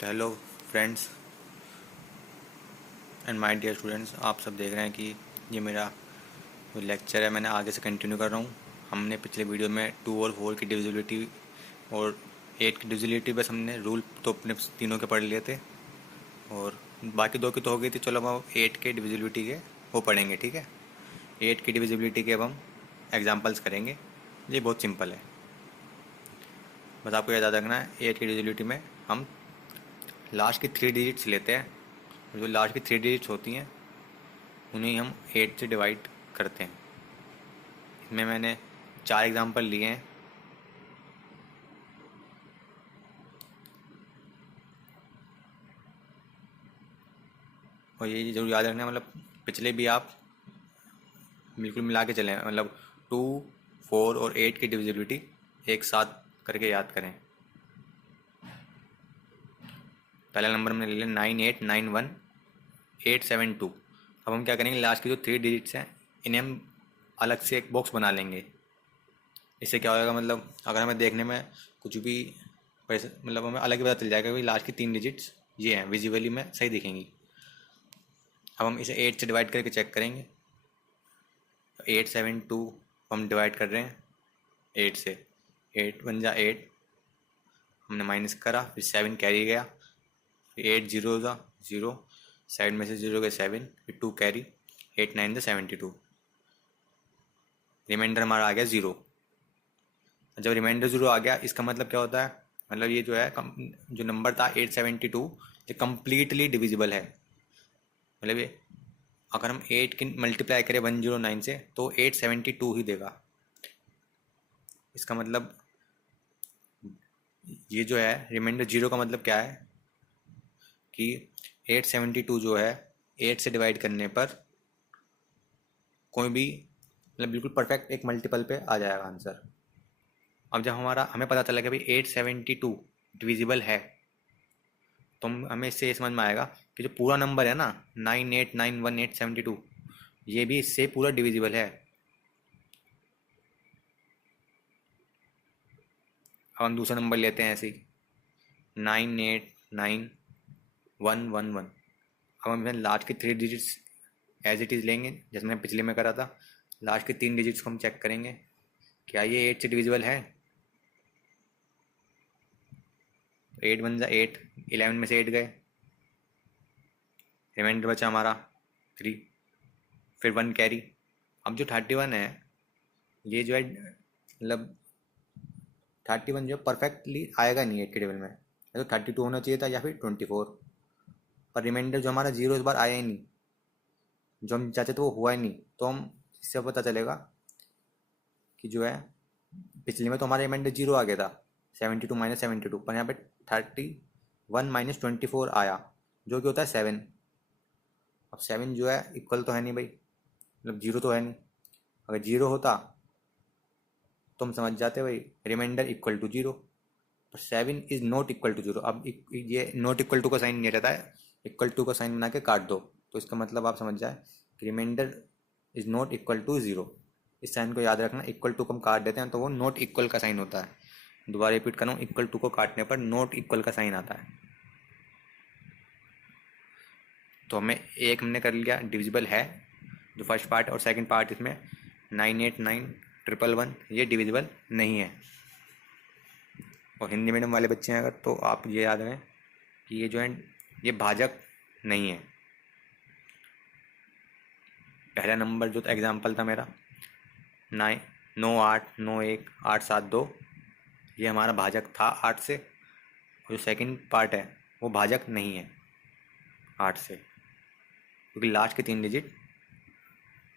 तो hello friends and my dear students, आप सब देख रहे हैं कि ये मेरा जो लेक्चर है मैंने आगे से कंटिन्यू कर रहा हूँ। हमने पिछले वीडियो में 2 और 4 की डिविजिबिलिटी और 8 की डिविजिबिलिटी बस हमने रूल तो अपने तीनों के पढ़ लिए थे और बाकी 2 की तो हो गई थी। चलो अब 8 के डिविजिबिलिटी के वो पढ़ेंगे, ठीक है। 8 की डिविजिबिलिटी के अब हम एग्जाम्पल्स करेंगे। ये बहुत सिंपल है, बस आपको याद रखना है 8 की डिविजिबिलिटी में हम लास्ट की 3 डिजिट्स लेते हैं और जो लास्ट की 3 डिजिट्स होती हैं उन्हें हम 8 से डिवाइड करते हैं। इसमें मैंने 4 एग्जांपल लिए हैं। और ये जरूर याद रखना, मतलब पिछले भी आप बिल्कुल मिला के चलें, मतलब 2, 4 और 8 की डिविजिबिलिटी एक साथ करके याद करें। पहला नंबर हमने ले लिया 9891 872। अब हम क्या करेंगे, लास्ट की जो 3 डिजिट्स हैं इन्हें हम अलग से एक बॉक्स बना लेंगे। इससे क्या होगा, मतलब अगर हमें देखने में कुछ भी पैसे, मतलब हमें अलग ही पता चल जाएगा कि लास्ट की 3 डिजिट्स ये हैं, विजुअली में सही दिखेंगी। अब हम इसे 8 से डिवाइड करके चेक करेंगे। 872 हम डिवाइड कर रहे हैं 8 से। 8 बन जा 8, हमने माइनस करा, फिर 7 कैरी गया, फिर 8 जीरो जा 0, 7 में से 0 गए 7, फिर 2 कैरी, 8 9 जा 72, रिमाइंडर हमारा आ गया 0। जब रिमाइंडर 0 आ गया इसका मतलब क्या होता है, मतलब ये जो है जो नंबर था 872 ये कम्प्लीटली डिविजिबल है। मतलब ये अगर हम 8 की मल्टीप्लाई करें 109 से तो 872 ही देगा। इसका मतलब ये जो है रिमाइंडर 0 का मतलब क्या है कि 872 जो है 8 से डिवाइड करने पर कोई भी, मतलब बिल्कुल परफेक्ट एक मल्टीपल पे आ जाएगा आंसर। अब जब हमें पता चला कि भाई 872 डिविजिबल है तो हमें इससे ये समझ में आएगा कि जो पूरा नंबर है ना 9891 872 ये भी इससे पूरा डिविजिबल है। अब हम दूसरा नंबर लेते हैं ऐसे ही 989111। अब हम लास्ट की 3 डिजिट्स एज इट इज़ लेंगे जैसे मैंने पिछले में करा था। लास्ट की 3 डिजिट्स को हम चेक करेंगे, क्या ये 8 से डिविजिबल है। 8 बन जा 8, 11 में से 8 गए, रिमाइंडर बचा हमारा 3, फिर 1 कैरी। अब जो 31 है ये जो है, मतलब 31 जो परफेक्टली आएगा नहीं 8 के टेबल में, या तो 32 होना चाहिए था या फिर 24। पर रिमाइंडर जो हमारा 0 इस बार आया ही नहीं, जो हम चाहते थे वो हुआ ही नहीं। तो हम इससे पता चलेगा कि जो है पिछले में तो हमारा रिमाइंडर 0 आ गया था 72 माइनस 72, पर यहाँ पे 31 माइनस 24 आया जो कि होता है 7। अब 7 जो है इक्वल तो है नहीं भाई, मतलब 0 तो है नहीं। अगर 0 होता तो हम समझ जाते भाई रिमाइंडर इक्वल टू 0, पर 7 इज नॉट इक्वल टू 0। अब ये नॉट इक्वल टू का साइन नहीं रहता है, इक्वल टू का साइन बना के काट दो तो इसका मतलब आप समझ जाए कि remainder is not equal to 0। इस साइन को याद रखना, इक्वल टू को हम काट देते हैं तो वो नॉट इक्वल का साइन होता है। दोबारा रिपीट कर रहा हूँ, इक्वल टू को काटने पर नॉट इक्वल का साइन आता है। तो हमें एक हमने कर लिया डिविजिबल है, जो फर्स्ट पार्ट, और सेकंड पार्ट इसमें 989111 ये डिविजिबल नहीं है। और हिंदी मीडियम वाले बच्चे हैं अगर, तो आप ये याद रखें कि ये जो है ये भाजक नहीं है। पहला नंबर जो एग्जाम्पल था मेरा 9891 872 ये हमारा भाजक था 8 से। और जो सेकंड पार्ट है वो भाजक नहीं है 8 से, क्योंकि लास्ट की 3 डिजिट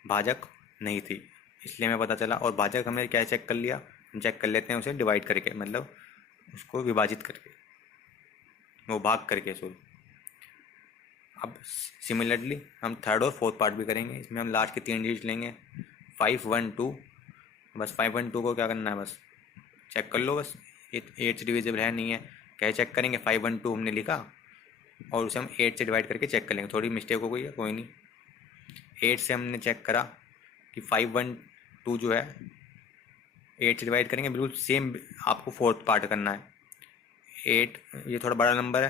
भाजक नहीं थी, इसलिए हमें पता चला। और भाजक हमें क्या चेक कर लिया, हम चेक कर लेते हैं उसे डिवाइड करके, मतलब उसको विभाजित करके, वो भाग करके सॉरी। अब सिमिलरली हम थर्ड और फोर्थ पार्ट भी करेंगे। इसमें हम लास्ट के 3 डिजिट लेंगे 512। बस 512 को क्या करना है, बस चेक कर लो, बस 8 से डिविजिबल है नहीं है, क्या चेक करेंगे 512 हमने लिखा और उसे हम 8 से डिवाइड करके चेक कर लेंगे। थोड़ी मिस्टेक हो गई है, कोई नहीं। 8 से हमने चेक करा कि 512 जो है 8 से डिवाइड करेंगे, बिल्कुल सेम आपको फोर्थ पार्ट करना है। 8 ये थोड़ा बड़ा नंबर है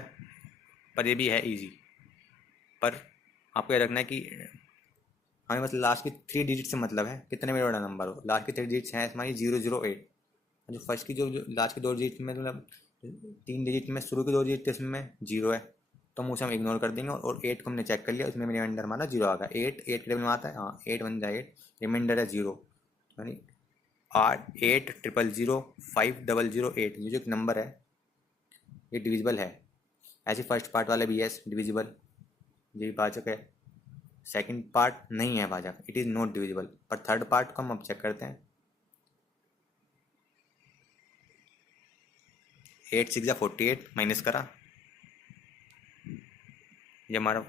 पर ये भी है इजी। पर आपको ये रखना है कि हमें मतलब लास्ट की 3 डिजिट से मतलब है, कितने में बड़ा नंबर हो। लास्ट की 3 डिजिट्स हैं हमारी 008। जो फर्स्ट की जो लास्ट की 2 डिजिट में मतलब 3 डिजिट में शुरू की 2 डिजिट इसमें 0 है, तो हम उसे हम इग्नोर कर देंगे। और 8 को हमने चेक कर लिया, उसमें रिमाइंडर हमारा 0 आ गया। 8 के टेबल में आता है, हाँ 8 1 8, रिमाइंडर है 0, यानी 8 8 0 0 5 0 0 8। ये जो एक नंबर है ये डिविजिबल है। ऐसे फर्स्ट पार्ट वाले भी है डिविजिबल, ये भाजक है। सेकंड पार्ट नहीं है भाजक, इट इज़ नॉट डिविजिबल। पर थर्ड पार्ट को हम अब चेक करते हैं। 8 6 48 माइनस करा, ये हमारा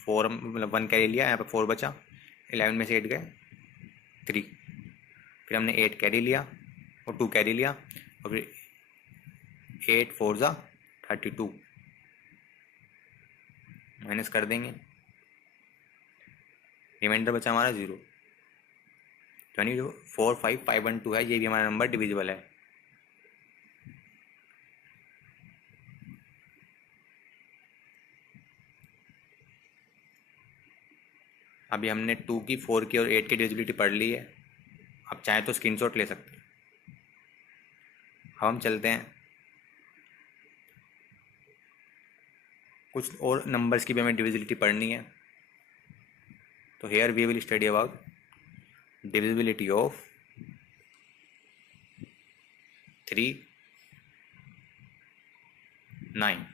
4 मतलब 1 कैरी लिया, यहाँ पे 4 बचा। 11 में से 8 गए 3, फिर हमने 8 कैरी लिया और 2 कैरी लिया, और फिर 8 4 32 माइनस कर देंगे, रिमाइंडर बचा हमारा 0। यानी जो 4 5 5 1 2 है, ये भी हमारा नंबर डिविजिबल है। अभी हमने 2 की 4 की और 8 की डिविजिबिलिटी पढ़ ली है। आप चाहें तो स्क्रीनशॉट ले सकते हैं। अब हम चलते हैं कुछ और नंबर्स की भी हमें डिविजिबिलिटी पढ़नी है। तो here we will study about divisibility of 3 9,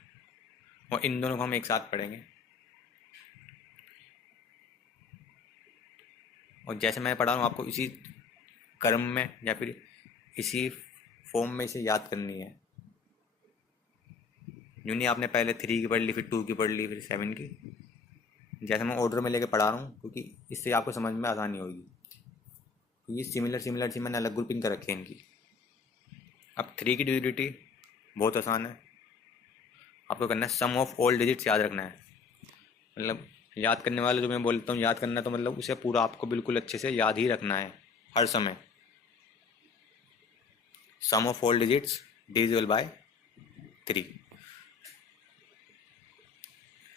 और इन दोनों को हम एक साथ पढ़ेंगे। और जैसे मैं पढ़ा रहा हूँ आपको इसी क्रम में या फिर इसी फॉर्म में इसे याद करनी है। यूँ नहीं आपने पहले 3 की पढ़ ली, फिर 2 की पढ़ ली, फिर 7 की। जैसे मैं ऑर्डर में लेके पढ़ा रहा हूँ, क्योंकि इससे आपको समझ में आसानी होगी। क्योंकि सिमिलर सिमिलर सी मैंने अलग ग्रुपिंग कर रखी है इनकी। अब 3 की डिविजिबिलिटी बहुत आसान है। आपको करना है सम ऑफ ऑल डिजिट्स याद रखना है। मतलब याद करने वाले जो मैं बोलता हूँ याद करना, तो मतलब उसे पूरा आपको बिल्कुल अच्छे से याद ही रखना है हर समय। Sum of all digits divisible by 3।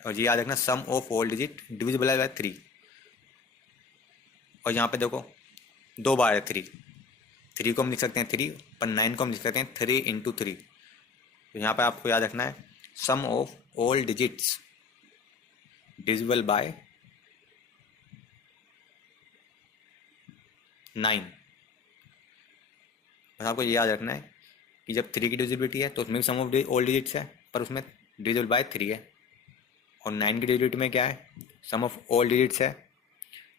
और ये याद रखना sum of all digit divisible by 3। और यहाँ पे देखो 2 बार है 3। 3 को हम लिख सकते हैं 3, पर 9 को हम लिख सकते हैं 3 इंटू 3। तो यहाँ पे आपको याद रखना है sum of all digits divisible by 9। बस आपको ये याद रखना है कि जब 3 की डिविजिबिलिटी है तो उसमें भी सम ऑफ ऑल डिजिट्स है, पर उसमें डिविजिबल बाय 3 है। और 9 की डिविजिबिलिटी में क्या है, सम ऑफ ऑल डिजिट्स है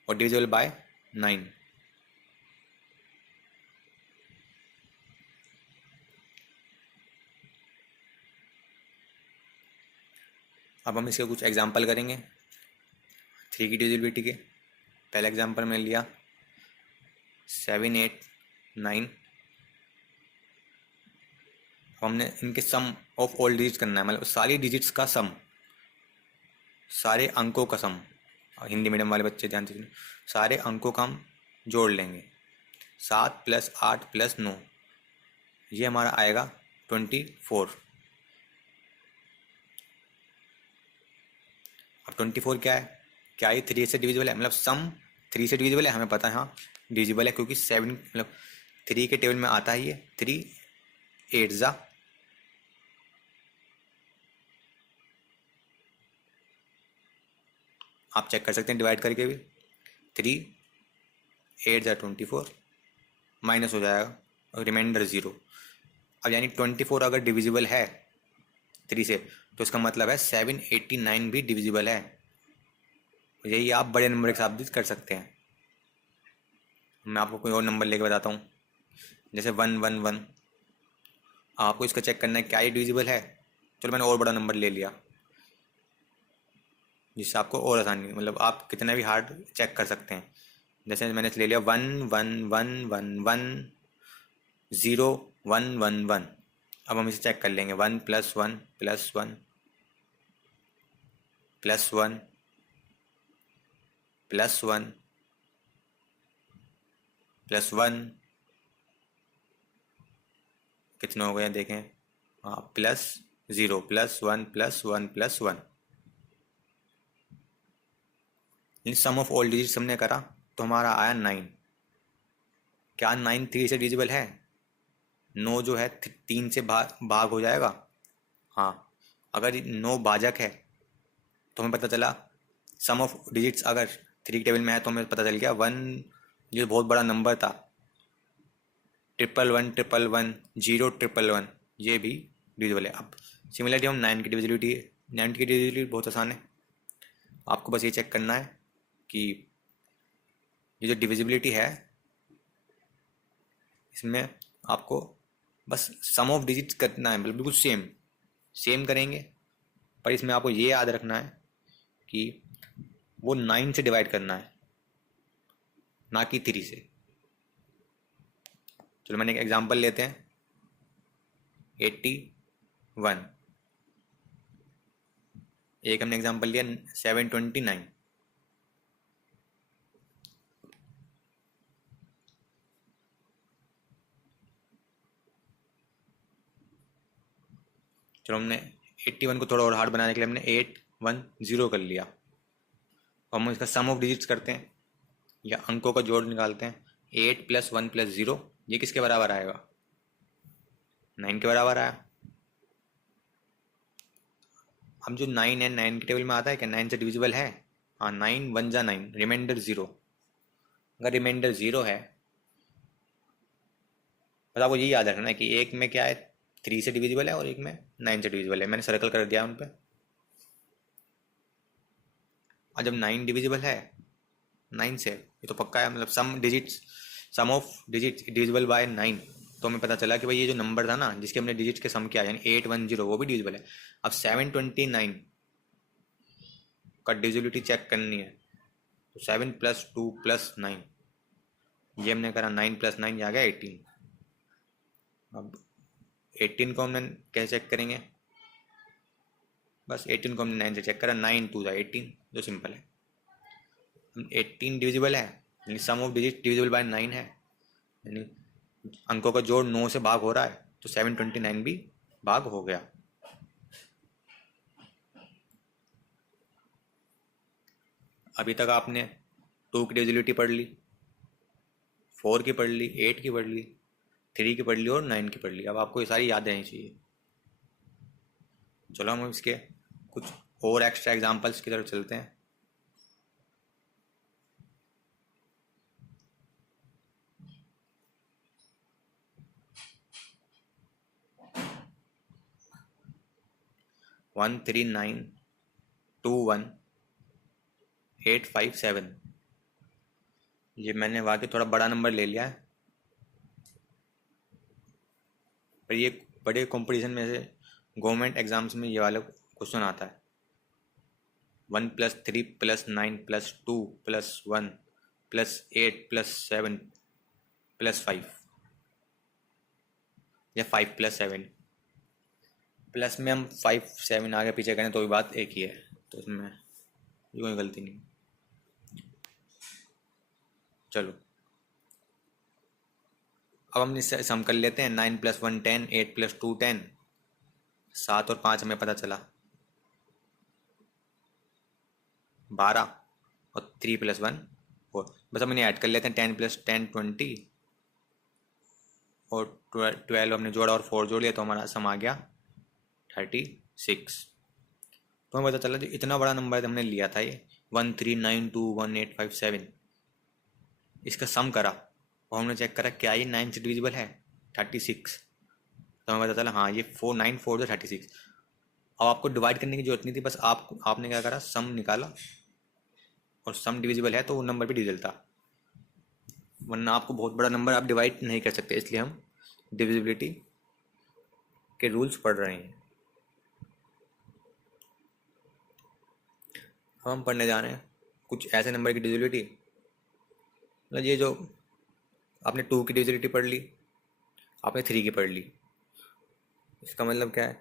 और डिविजिबल बाय 9। अब हम इसके कुछ एग्जांपल करेंगे 3 की डिविजिबिलिटी के। पहला एग्जांपल में लिया 7 8 9। हमने इनके सम ऑफ ऑल डिजिट्स करना है, मतलब सारी डिजिट्स का सम, सारे अंकों का सम। हिंदी मीडियम वाले बच्चे ध्यान से सुनिए, सारे अंकों का हम जोड़ लेंगे। 7 + 8 + 9, ये हमारा आएगा 24। अब 24 क्या है, क्या ये 3 से डिविजिबल है, मतलब सम 3 से डिविजिबल है, हमें पता है हाँ डिविजिबल है, क्योंकि 7 मतलब 3 के टेबल में आता है ये। 3 8 ज़ा, आप चेक कर सकते हैं डिवाइड करके भी। 3 8 ज़ा 24, माइनस हो जाएगा और रिमाइंडर 0। अब यानी 24 अगर डिविजिबल है 3 से, तो इसका मतलब है 789 भी डिविजिबल है। यही आप बड़े नंबर के साथ भी कर सकते हैं। मैं आपको कोई और नंबर लेके बताता हूँ, जैसे 111। आपको इसका चेक करना है क्या ये डिविजिबल है। चलो मैंने और बड़ा नंबर ले लिया, जिससे आपको और आसानी, मतलब आप कितना भी हार्ड चेक कर सकते हैं। जैसे मैंने ले लिया 1 1 1 1 1 0 1 1 1। अब हम इसे चेक कर लेंगे 1 + 1 + 1 + 1 + 1 + 1, कितने हो गए देखें, हाँ 0 plus 1 plus 1 plus 1। In sum of all digits हमने करा तो हमारा आया 9। क्या 9 3 से डिविजिबल है? 9 जो है 3 से भाग हो जाएगा। हाँ, अगर 9 भाजक है तो हमें पता चला सम ऑफ डिजिट्स अगर 3 टेबल में है तो हमें पता चल गया 1 जो बहुत बड़ा नंबर था, 11111 011 ये भी डिविजिबल है। अब सिमिलरली हम 9 की डिविजिबिलिटी, 9 की डिविजिबिलिटी बहुत आसान है। आपको बस ये चेक करना है कि ये जो डिविजिबिलिटी है इसमें आपको बस सम ऑफ डिजिट करना है, बिल्कुल सेम सेम करेंगे। पर इसमें आपको ये याद रखना है कि वो 9 से डिवाइड करना है, ना कि 3 से। चलो मैंने एक एग्जांपल लेते हैं, 81। एक हमने एग्जांपल लिया 729। चलो हमने 81 को थोड़ा और हार्ड बनाने के लिए हमने 810 कर लिया। तो हम इसका सम ऑफ डिजिट्स करते हैं या अंकों का जोड़ निकालते हैं। 8 प्लस 1 प्लस 0 ये किसके बराबर आएगा? 9 के बराबर आया। हम जो 9 है 9 के टेबल में आता है क्या? 9 से डिविजिबल है? हाँ, 9 1 जा 9, रिमाइंडर 0। अगर रिमाइंडर 0 है बस आपको यही याद रखना है कि एक में क्या है 3 से डिविजिबल है और एक में 9 से डिविजिबल है। मैंने सर्कल कर दिया उन पर। और जब 9 डिविजिबल है 9 से, ये तो पक्का है, मतलब सम ऑफ डिजिट्स डिविजिबल बाय 9। तो हमें पता चला कि भाई ये जो नंबर था ना जिसके हमने डिजिट के सम किया यानी 810 वो भी डिविजिबल है। अब 729 का डिविजिबिलिटी चेक करनी है तो 7 प्लस 2 प्लस 9, ये हमने करा 9 प्लस 9 ये आ गया 18। अब 18 को हमने कैसे चेक करेंगे? बस 18 को हमने 9 से चेक करा, 9 2 जा 18 जो सिंपल है। 18 डिविजिबल है यानी सम ऑफ डिजिट डिविजिबल बाय 9 है, यानी अंकों का जोड़ 9 से भाग हो रहा है तो 729 भी भाग हो गया। अभी तक आपने 2 की डिविजिबिलिटी पढ़ ली, 4 की पढ़ ली, 8 की पढ़ ली, 3 की पढ़ ली और 9 की पढ़ ली। अब आपको ये सारी याद रहनी चाहिए। चलो हम इसके कुछ और एक्स्ट्रा एग्जांपल्स की तरफ चलते हैं। वन 3 9 2 1 8 5 7, ये मैंने वाकई थोड़ा बड़ा नंबर ले लिया है, पर ये बड़े कंपटीशन में से गवर्नमेंट एग्जाम्स में ये वाला क्वेश्चन आता है। 1 plus 3 plus 9 plus 2 plus 1 plus 8 plus 7 plus 5 या 5 प्लस 7। प्लस में हम 5 7 आगे पीछे करें तो भी बात एक ही है, तो इसमें कोई गलती नहीं। चलो अब हम इससे सम कर लेते हैं। 9 प्लस 1 10, 8 प्लस 2 10, 7 और 5 हमें पता चला 12 और 3 प्लस 1 4। बस हम इन्हें ऐड कर लेते हैं। 10 प्लस 10 20 और 12 हमने जोड़ा और 4 जोड़ लिया तो हमारा सम आ गया 36। तो हमें पता चला जो इतना बड़ा नंबर हमने लिया था ये 13921857, इसका सम करा और हमने चेक करा क्या ये 9 से डिविजिबल है 36। तो हमें पता चला हाँ ये 4 9 4 जो 36। अब आपको डिवाइड करने की जरूरत नहीं थी, बस आपने क्या करा सम निकाला और सम डिविजिबल है तो वो नंबर भी डिविजिबल था, वरना आपको बहुत बड़ा नंबर आप डिवाइड नहीं कर सकते, इसलिए हम डिविजिबिलिटी के रूल्स पढ़ रहे हैं। हम पढ़ने जा रहे हैं कुछ ऐसे नंबर की डिविजिबिलिटी, मतलब ये जो आपने 2 की डिविजिबिलिटी पढ़ ली, आपने 3 की पढ़ ली, इसका मतलब क्या है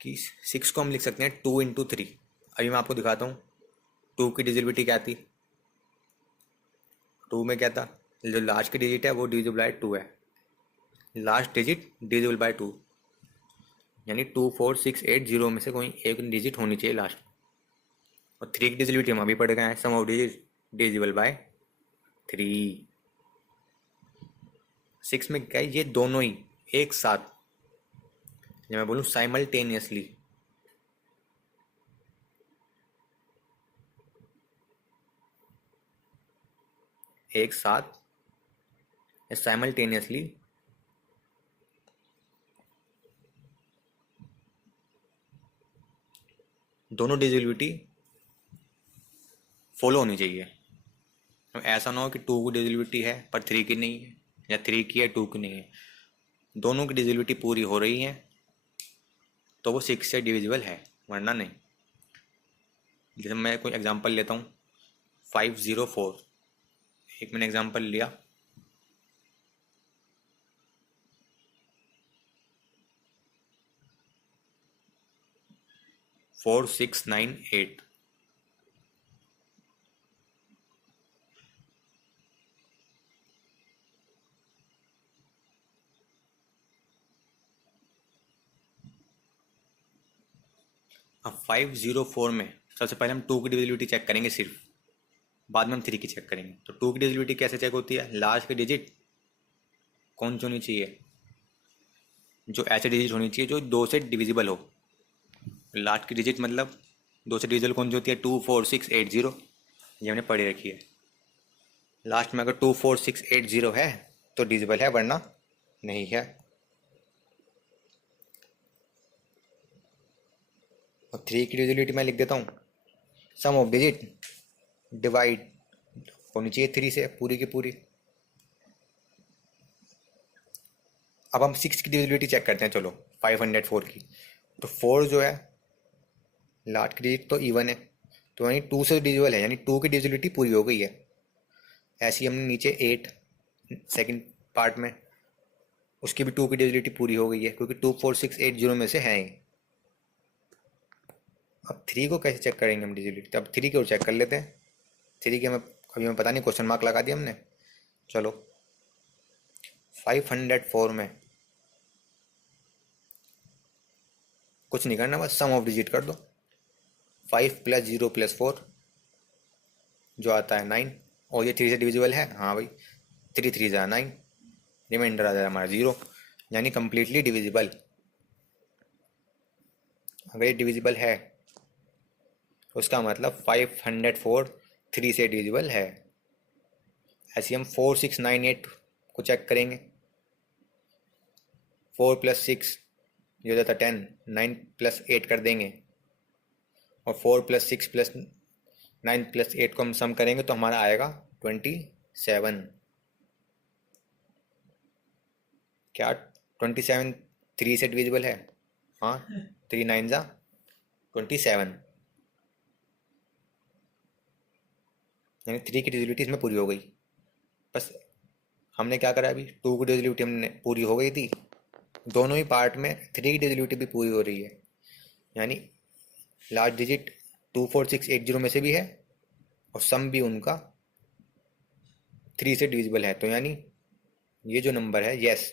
कि 6 को हम लिख सकते हैं 2 इंटू 3। अभी मैं आपको दिखाता हूँ 2 की डिविजिबिलिटी क्या थी। 2 में क्या था, जो लास्ट की डिजिट है वो डिविजिबल बाय 2 है, लास्ट डिजिट डिविजिबल बाय 2। यानी 24680 में से कोई एक डिजिट होनी चाहिए लास्ट। और 3 की डिजिबिलिटी हम अभी पढ़ गए हैं, सम ऑफ डिजिट डिविजिबल बाय 3। 6 में क्या है, ये दोनों ही एक साथ, जब मैं बोलूँ साइमल्टेनियसली, एक साथ साइमल्टेनियसली दोनों डिजिबिलिटी फॉलो होनी चाहिए। ऐसा ना हो कि 2 की डिजिबिलिटी है पर 3 की नहीं है, या 3 की है 2 की नहीं है। दोनों की डिजिबिलिटी पूरी हो रही है तो वो 6 से डिविजिबल है, वरना नहीं। जैसे मैं कोई एग्जांपल लेता हूँ, 504, एक मैंने एग्जांपल लिया, 4698। अब 504 में सबसे पहले हम 2 की डिविजिबिलिटी चेक करेंगे सिर्फ, बाद में हम 3 की चेक करेंगे। तो 2 की डिविजिबिलिटी कैसे चेक होती है, लास्ट की डिजिट कौन सी होनी चाहिए, जो ऐसे डिजिट होनी चाहिए जो 2 से डिविजिबल हो। लास्ट की डिजिट मतलब 2 से डिविजिबल कौन सी होती है, 24680, ये हमने पढ़ी रखी है। लास्ट में अगर 24680 है तो डिविजिबल है, वरना नहीं है। और 3 की डिविजिबिलिटी मैं लिख देता हूँ, सम ऑफ डिजिट डिवाइड होनी चाहिए 3 से पूरी की पूरी। अब हम 6 की डिविजिबिलिटी चेक करते हैं, चलो 504 की। तो 4 जो है लास्ट की डिजिट तो इवन है, तो यानी 2 से डिविजिबल है, यानी 2 की डिविजिबिलिटी पूरी हो गई है। ऐसी हमने नीचे 8 सेकंड पार्ट में, उसकी भी 2 की डिविजिबिलिटी पूरी हो गई है, क्योंकि 24680 में से है ही। अब 3 को कैसे चेक करेंगे हम डिजिबिलिटी, तो अब 3 को चेक कर लेते हैं। 3 की हमें अभी हमें पता नहीं, क्वेश्चन मार्क लगा दिया हमने। चलो 504 में कुछ नहीं करना, बस सम ऑफ डिजिट कर दो। 5 + 0 + 4 जो आता है 9, और ये 3 से डिविजिबल है, हाँ भाई 3 3 ज़ा 9, रिमाइंडर आ जाए हमारा 0, यानी कंप्लीटली डिविजिबल। अगर ये डिविजिबल है तो उसका मतलब 504 3 से डिविजिबल है। ऐसे हम 4698 को चेक करेंगे, 4 + 6 ये हो जाता 10, 9 + 8 कर देंगे, और 4 + 6 + 9 + 8 को हम सम करेंगे तो हमारा आएगा 27। क्या 27 3 से डिविजिबल है, हाँ 3 9 ज़ा 27, यानी 3 की डिविजिबिलिटी इसमें पूरी हो गई। बस हमने क्या करा, अभी 2 की डिविजिबिलिटी हमने पूरी हो गई थी, दोनों ही पार्ट में 3 की डिविजिबिलिटी भी पूरी हो रही है, यानी लास्ट डिजिट 24680 में से भी है, और सम भी उनका 3 से डिविजिबल है। तो यानी ये जो नंबर है, यस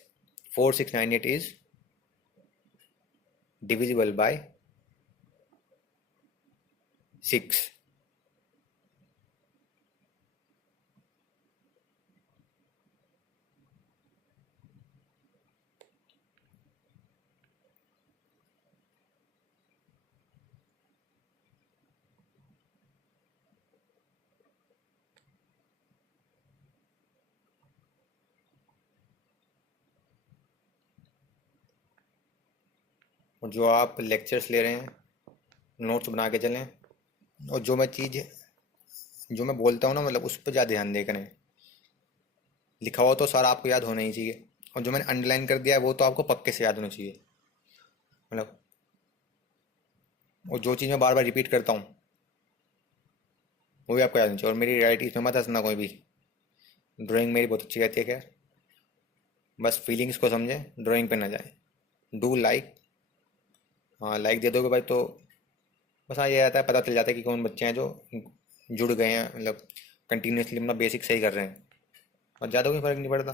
4698 इज डिविजिबल बाय 6। और जो आप लेक्चर्स ले रहे हैं, नोट्स बना के चलें, और जो मैं चीज़ जो मैं बोलता हूँ ना, मतलब उस पर ज़्यादा ध्यान दे करें। लिखा हुआ तो सारा आपको याद होना ही चाहिए, और जो मैंने अंडरलाइन कर दिया है वो तो आपको पक्के से याद होना चाहिए, मतलब। और जो चीज़ मैं बार बार रिपीट करता हूँ वो भी आपको याद होनी चाहिए। और मेरी राइट इसमें मत हंसना कोई भी, ड्राइंग मेरी बहुत अच्छी रहती है, क्या बस फीलिंग्स को समझें, ड्राइंग पे ना जाए। डू लाइक, हाँ लाइक दे दोगे भाई तो बस, हाँ ये आता है, पता चल जाता है कि कौन बच्चे हैं जो जुड़ गए हैं, मतलब कंटिन्यूसली अपना बेसिक सही कर रहे हैं, और ज़्यादा कोई फ़र्क नहीं पड़ता।